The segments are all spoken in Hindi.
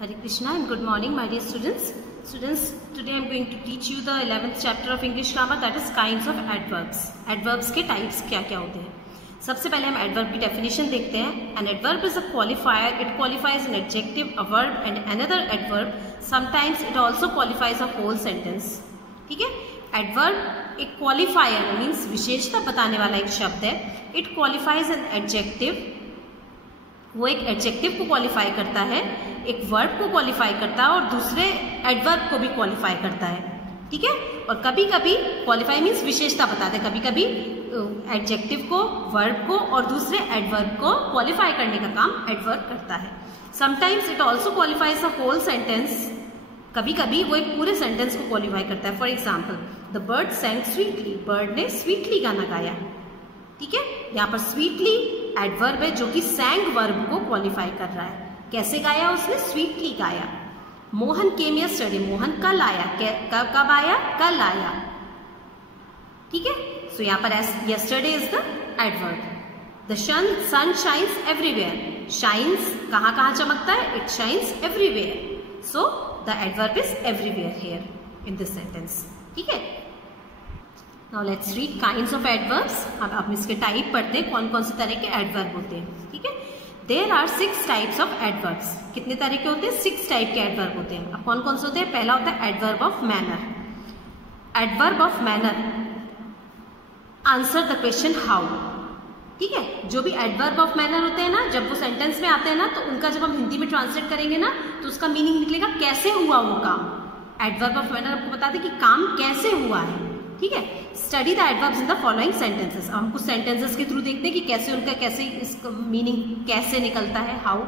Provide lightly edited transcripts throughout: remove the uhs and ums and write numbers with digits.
Hare Krishna and good morning, my dear students. Students, today I am going to teach you the 11th chapter of English grammar, that is kinds of adverbs. Adverbs के types क्या क्या होते हैं. सबसे पहले हम adverb की definition देखते हैं. An adverb is a qualifier. It qualifies an adjective, a verb and another adverb. Sometimes it also qualifies a whole sentence. ठीक है. Adverb एक qualifier means विशेषता बताने वाला एक शब्द है. It qualifies an adjective. वो एक एडजेक्टिव को क्वालिफाई करता है, एक वर्ब को क्वालिफाई करता है और दूसरे एडवर्ब को भी क्वालिफाई करता है. ठीक है. और कभी कभी क्वालिफाई मीन्स विशेषता बताते हैं, कभी कभी एडजेक्टिव को, वर्ब को और दूसरे एडवर्ब को क्वालिफाई करने का काम एडवर्ब करता है. Sometimes it also qualifies a whole sentence. कभी कभी वो एक पूरे सेंटेंस को क्वालिफाई करता है. For example, the bird सैंग sweetly. Bird ने स्वीटली गाना गाया. ठीक है. यहाँ पर स्वीटली एडवर्ब है जो कि सैंग वर्ब को क्वालिफाई कर रहा है. कैसे गाया उसने? स्वीटली गाया. Mohan came yesterday. मोहन कल आया. कब आया? कल आया. ठीक है. सो यहाँ पर yesterday is the adverb. The sun shines everywhere. Shines कहाँ कहाँ चमकता है? It shines everywhere. So the adverb is everywhere here in this sentence. ठीक है. Now let's read kinds of adverbs. अब इसके टाइप पढ़ते हैं, कौन कौन से तरह के एडवर्ब होते हैं. ठीक है. There are 6 types of adverbs. कितने तरह के होते हैं? 6 टाइप के एडवर्ब होते हैं. अब कौन कौन से होते हैं? पहला होता है adverb of manner. Adverb of manner answer the question how. ठीक है. जो भी एडवर्ब ऑफ मैनर होते हैं ना, जब वो सेंटेंस में आते हैं ना, तो उनका जब हम हिंदी में ट्रांसलेट करेंगे ना, तो उसका मीनिंग निकलेगा कैसे हुआ वो काम. एडवर्ब ऑफ मैनर आपको बताते कि काम कैसे हुआ है. ठीक है. Study the adverbs in the following sentences. हम कुछ सेंटेंसेस के थ्रू देखते हैं कि कैसे उनका कैसे इसका मीनिंग कैसे निकलता है. How.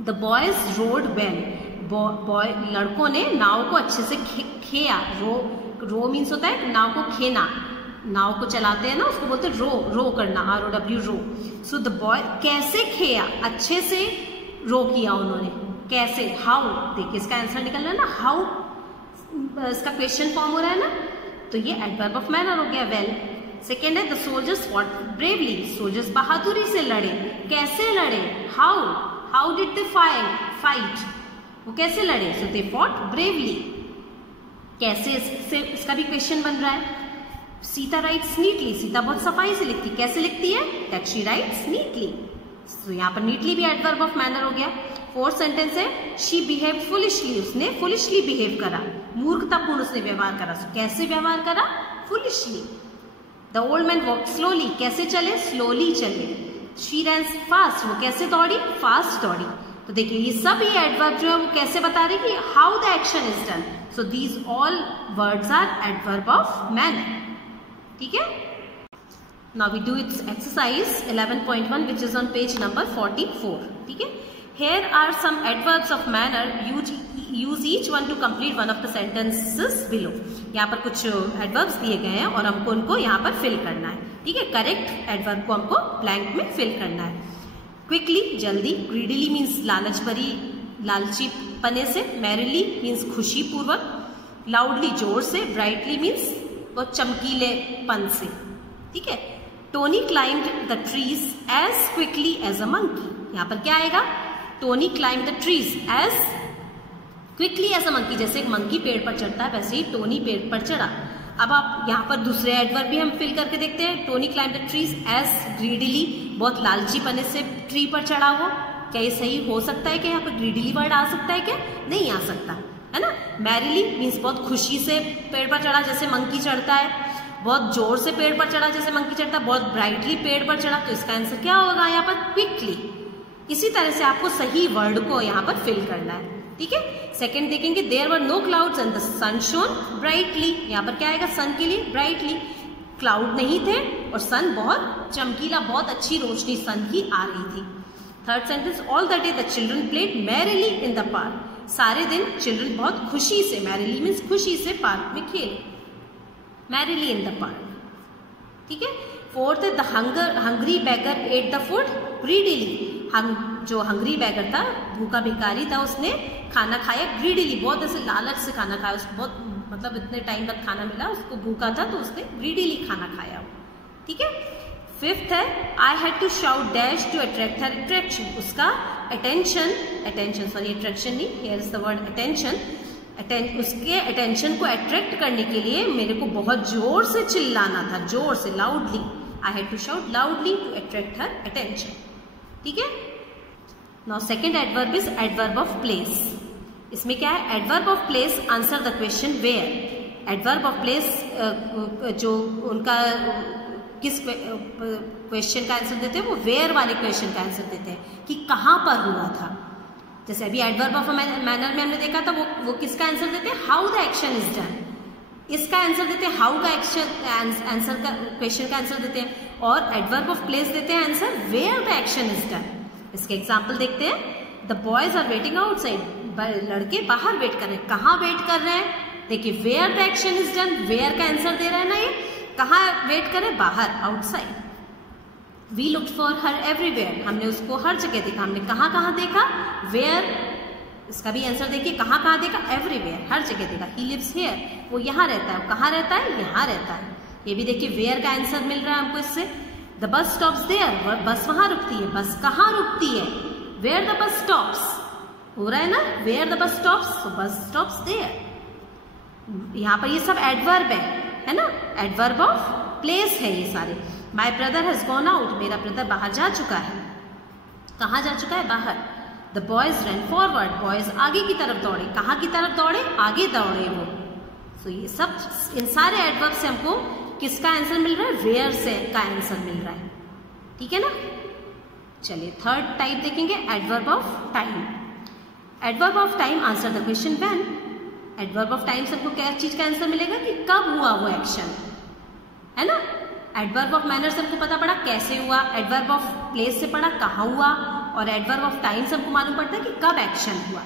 The boys road well. Boy लड़कों ने नाव को अच्छे से खेया. रो मीन्स होता है नाव को खेना. नाव को चलाते हैं ना, उसको बोलते हैं रो करना. ROW row. So the boy कैसे खेया, अच्छे से रो किया उन्होंने. कैसे? हाउ. देखिए इसका आंसर निकल रहा है ना, हाउ. इसका क्वेश्चन फॉर्म हो रहा है ना, तो ये एडवर्ब ऑफ मैनर हो गया. वेल. सेकेंड है the soldiers fought bravely. Soldiers बहादुरी से लड़े. कैसे लड़े? How did they fight. वो कैसे लड़े? सो दे फॉट ब्रेवली. कैसे इसका भी क्वेश्चन बन रहा है. Sita rights neatly. सीता बहुत सफाई से लिखती. कैसे लिखती है? That she writes neatly. तो यहाँ पर नीटली भी एडवर्ब ऑफ मैनर हो गया. फोर्थ सेंटेंस है शी बिहेव फुलिशली. उसने फुलिशली बिहेव करा, मूर्खतापूर्ण उसने व्यवहार करा. कैसे व्यवहार करा? Foolishly. The old man walk slowly. कैसे चले? स्लोली चले. She rain fast. वो कैसे दौड़ी? फास्ट दौड़ी. तो देखिए ये सब ये एडवर्ब जो है वो कैसे बता रहे कि how the action is done. So these all words are adverb of manner. ठीक है. Now we do its exercise 11.1 which is on page number 44. ठीक है. Here are some adverbs of manner. Use each one to complete one of the sentences below. यहाँ पर कुछ adverbs दिए गए हैं और हमको उनको यहाँ पर fill करना है. ठीक है. करेक्ट एडवर्ब को हमको blank में fill करना है. Quickly जल्दी. Greedily means लालच भरी, लालची पने से. Merrily means खुशी पूर्वक. Loudly जोर से. Brightly means बहुत चमकीले पन से. ठीक है. Tony climbed the trees as quickly as a monkey. यहाँ पर क्या आएगा? Tony climb the trees as quickly as a monkey. जैसे एक मंकी पेड़ पर चढ़ता है, वैसे ही टोनी पेड़ पर चढ़ा. अब आप यहाँ पर दूसरे एडवर्ब भी हम फिल करके देखते हैं. Tony climb the trees as greedily. बहुत लालची पने से ट्री पर चढ़ा वो. क्या ये सही हो सकता है कि यहाँ पर ग्रीडीली वर्ड आ सकता है? क्या नहीं आ सकता है ना. मैरिली मीन्स बहुत खुशी से पेड़ पर चढ़ा, जैसे मंकी चढ़ता है. बहुत जोर से पेड़ पर चढ़ा, जैसे मंकी चढ़ता है. बहुत ब्राइटली पेड़ पर चढ़ा. तो इसका आंसर क्या होगा यहाँ पर? क्विकली. इसी तरह से आपको सही वर्ड को यहाँ पर फिल करना है. ठीक है. सेकंड देखेंगे. There were no clouds and the sun shone brightly. यहाँ पर क्या आएगा? सन के लिए ब्राइटली. क्लाउड नहीं थे और सन बहुत चमकीला, बहुत अच्छी रोशनी सन की आ रही थी. Third sentence. All the day the children played merrily in the park. सारे दिन चिल्ड्रन बहुत खुशी से, मैरिली मीन्स खुशी से, पार्क में खेले. Merrily in the park. ठीक है. फोर्थ है the hungry beggar ate the food greedily. जो हंग्री बैगर था, भूखा भिखारी था, उसने खाना खाया ग्रीडीली. बहुत ऐसे लालच से खाना खाया. उसको बहुत मतलब इतने टाइम तक खाना मिला, उसको भूखा था तो उसने ग्रीडीली खाना खाया. ठीक है. फिफ्थ है I had to shout dash to attract her attraction, उसका अटेंशन सॉरी अट्रैक्शन नहीं, here is the word attention, उसके अटेंशन को अट्रैक्ट करने के लिए मेरे को बहुत जोर से चिल्लाना था, जोर से, loudly, I had to shout loudly to attract her attention. ठीक है। Now second adverb is adverb of place. इसमें क्या है, adverb of place answer the question where. Adverb of place जो उनका किस क्वेश्चन का आंसर देते हैं, वो वेयर वाले क्वेश्चन का आंसर देते हैं कि कहाँ पर हुआ था। जैसे अभी एडवर्ब ऑफ मैनर में हमने देखा था, वो किसका आंसर देते हैं, how the action is done. इसका आंसर देते हैं हाउ का एक्शन, आंसर का क्वेश्चन का आंसर देते हैं, और एडवर्ब ऑफ प्लेस देते हैं answer where the action is done. इसके एग्जाम्पल देखते हैं। The boys are waiting outside, लड़के बाहर वेट कर रहे हैं। कहाँ वेट कर रहे हैं, देखिए where the action is done, where का आंसर दे रहा है ना, ये कहाँ वेट कर रहे हैं, बाहर, outside. We looked for her everywhere, हमने उसको हर जगह देखा। हमने कहाँ कहाँ देखा, वेयर, इसका भी आंसर देखिए, कहाँ कहाँ देखा, एवरीवेयर, हर जगह देखा। ही लिव्स हियर, वो यहाँ रहता है। कहाँ रहता है, यहाँ रहता है। ये भी देखिए वेयर का आंसर मिल रहा है हमको इससे। द बस स्टॉप्स देयर, बस वहां रुकती है। बस कहाँ रुकती है, वेयर द बस स्टॉप्स, हो रहा है ना, वेयर द बस स्टॉप्स, तो बस स्टॉप्स देयर। यहाँ पर ये सब एडवर्ब है ना, एडवर्ब ऑफ प्लेस है ये सारे। My brother has gone out, मेरा ब्रदर बाहर जा चुका है। कहाँ जा चुका है, बाहर। The boys run forward, boys आगे की तरफ दौड़े। कहाँ की तरफ दौड़े, आगे दौड़े वो। तो ये सब, इन सारे एडवर्ब से हमको किसका आंसर मिल रहा है, वेयर से का आंसर मिल रहा है। ठीक है ना। चलिए थर्ड टाइप देखेंगे, adverb of time. Adverb of time answer the question when. Adverb of time से हमको क्या चीज का आंसर मिलेगा कि कब हुआ वो एक्शन, है ना। एडवर्ब ऑफ मैनर से हमको पता पड़ा कैसे हुआ, एडवर्ब ऑफ प्लेस से पड़ा कहाँ हुआ, और एडवर्ब ऑफ टाइम से हमको मालूम पड़ता है कि कब एक्शन हुआ।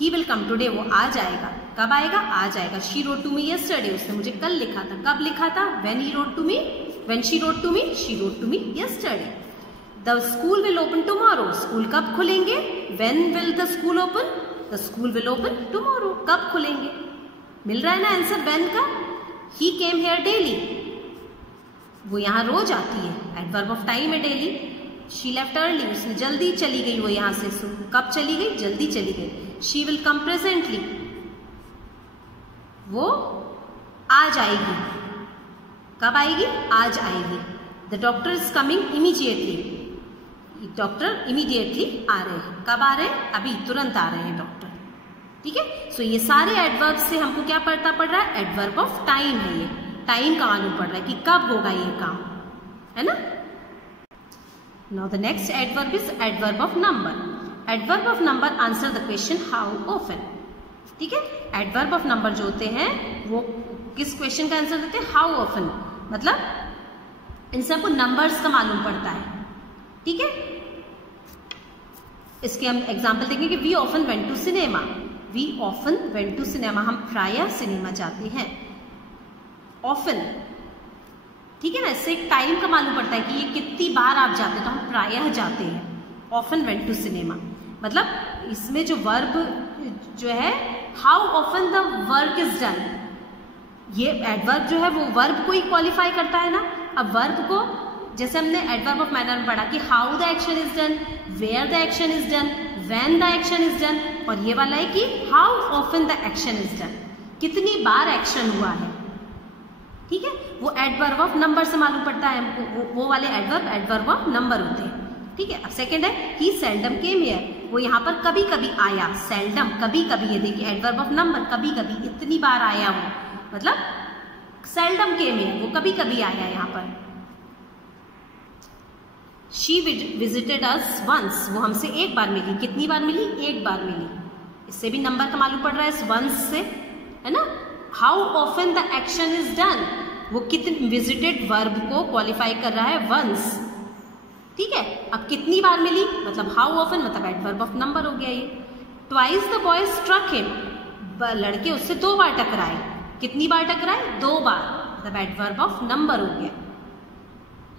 ही विल कम टुडे, वो आ जाएगा। कब आएगा, आ जाएगा। She wrote to me yesterday, उसने मुझे कल लिखा था। कब लिखा था, when he wrote to me, when she wrote to me, she wrote to me yesterday. The school will open tomorrow, school कब खुलेंगे, when will the school open, the school will open tomorrow, कब खुलेंगे। मिल रहा है ना आंसर व्हेन का। ही केम हेयर डेली, वो यहाँ रोज आती है, एडवर्ब ऑफ टाइम है डेली। शी लेफ्ट अर्ली, उसने जल्दी चली गई वो यहाँ से। कब चली गई, जल्दी चली गई। शी विल कम प्रेजेंटली, वो आज आएगी। कब आएगी, आज आएगी। The doctor is coming immediately, doctor immediately आ रहे हैं। कब आ रहे हैं, अभी तुरंत आ रहे हैं डॉक्टर। ठीक है। सो ये सारे एडवर्ब से हमको क्या पता पड़ रहा है, एडवर्ब ऑफ टाइम है ये, टाइम का मालूम पड़ रहा है कि कब होगा ये काम, है ना। Now the next adverb is adverb of number. Adverb of number answer the question how often. ठीक है। एडवर्ब ऑफ नंबर जो होते हैं वो किस क्वेश्चन का आंसर देते हैं, हाउ ऑफन, मतलब इनसे आपको नंबर्स का मालूम पड़ता है। ठीक है। इसके हम एग्जाम्पल देखेंगे। We often went to cinema, we often went to cinema, हम प्रायः सिनेमा जाते हैं। ऑफन, ठीक है ना, इससे एक टाइम का मालूम पड़ता है कि ये कितनी बार आप जाते हैं, तो हम प्रायः जाते हैं। ऑफन वेंट टू सिनेमा, मतलब इसमें जो वर्ब जो है, how often the work is done, ये एडवर्ब जो है वो वर्ब को ही क्वालिफाई करता है ना। अब वर्ब को जैसे हमने एडवर्ब ऑफ मैनर में पढ़ा कि how the action is done, where the action is done, when the action is done, और ये वाला है कि how often the action is done, कितनी बार एक्शन हुआ है। ठीक है। वो एडवर्ब ऑफ नंबर से मालूम पड़ता है हमको, वो वाले एडवर्ब ऑफ नंबर होते हैं। ठीक है। अब सेकंड है ही सेल्डम केम हियर, वो यहाँ पर कभी कभी आया। सेल्डम, कभी कभी, ये देखिए एडवर्ब ऑफ नंबर, कभी कभी, इतनी बार आया वो, मतलब सेल्डम केम हियर, वो कभी कभी आया यहाँ पर। शी विजिटेड अस वंस, वो हमसे एक बार मिली। कितनी बार मिली, एक बार मिली। इससे भी नंबर का मालूम पड़ रहा है, इस वंस से, है ना। How often the action is done, वो कितनी, विजिटेड वर्ब को क्वालिफाई कर रहा है वंस। ठीक है। अब कितनी बार मिली, मतलब हाउ ऑफन, मतलब एडवर्ब ऑफ नंबर हो गया ये। Twice the boy struck him, लड़के उससे 2 बार टकराए। कितनी बार टकराए, 2 बार, मतलब एडवर्ब ऑफ नंबर हो गया,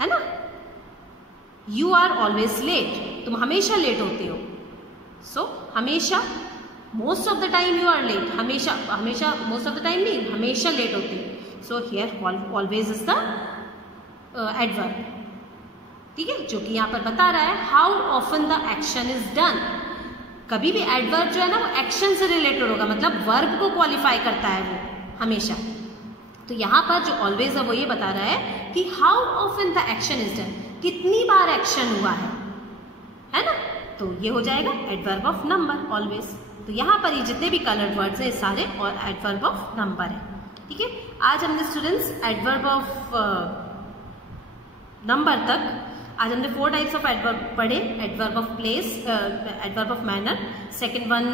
है ना। यू आर ऑलवेज लेट, तुम हमेशा लेट होते हो। सो हमेशा, most of the time you are late, हमेशा, हमेशा, मोस्ट ऑफ द टाइम नहीं, हमेशा लेट होते हो। So here always is the adverb. ठीक है, जो कि यहाँ पर बता रहा है how often the action is done. कभी भी एडवर्ब जो है ना वो एक्शन से रिलेटेड होगा, मतलब वर्ब को क्वालिफाई करता है वो हमेशा। तो यहाँ पर जो ऑलवेज है वो ये बता रहा है कि how often the action is done, कितनी बार एक्शन हुआ है ना। तो ये हो जाएगा एडवर्ब ऑफ नंबर ऑलवेज। तो यहाँ पर ये जितने भी कलर्ड वर्ड्स हैं सारे और एडवर्ब ऑफ नंबर है। ठीक है, आज हमने स्टूडेंट्स एडवर्ब ऑफ नंबर तक आज हमने 4 टाइप्स ऑफ एडवर्ब पढ़े। Adverb of place, adverb of manner, second one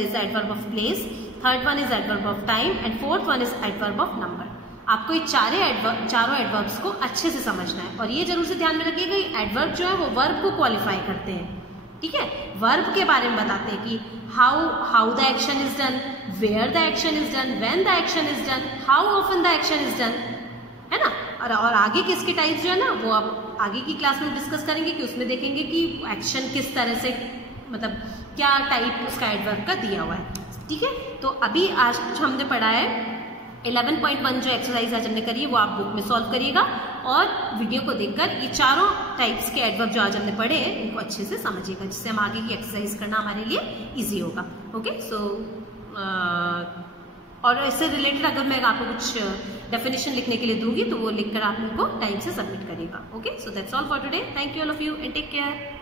is adverb of place, third one is adverb of time and fourth one is adverb of number. आपको ये चारों एडवर्ब्स को अच्छे से समझना है और ये जरूर से ध्यान में रखिएगा कि एडवर्ब जो है वो वर्ब को क्वालिफाई करते हैं। ठीक है, वर्ब के बारे में बताते हैं कि how the action is done, where the action is done, when the action is done, how often the action is done, है ना। और आगे किसके टाइप्स जो है ना वो आप आगे की क्लास में डिस्कस करेंगे कि उसमें देखेंगे कि एक्शन किस तरह से, मतलब क्या टाइप उसका एडवर्ब का दिया हुआ है। ठीक है, तो अभी आज जो हमने पढ़ा है 11.1 जो एक्सरसाइज आज हमने करी है वो आप बुक में सॉल्व करिएगा और वीडियो को देखकर ये चारों टाइप्स के एडवर्ब जो आज हमने पढ़े हैं उनको अच्छे से समझिएगा, जिससे हम आगे की एक्सरसाइज करना हमारे लिए इजी होगा। ओके, सो और इससे रिलेटेड अगर मैं आपको कुछ डेफिनेशन लिखने के लिए दूंगी तो वो लिखकर आप उनको टाइम से सबमिट करिएगा। Okay, so that's all for today. Thank you all of you and take care.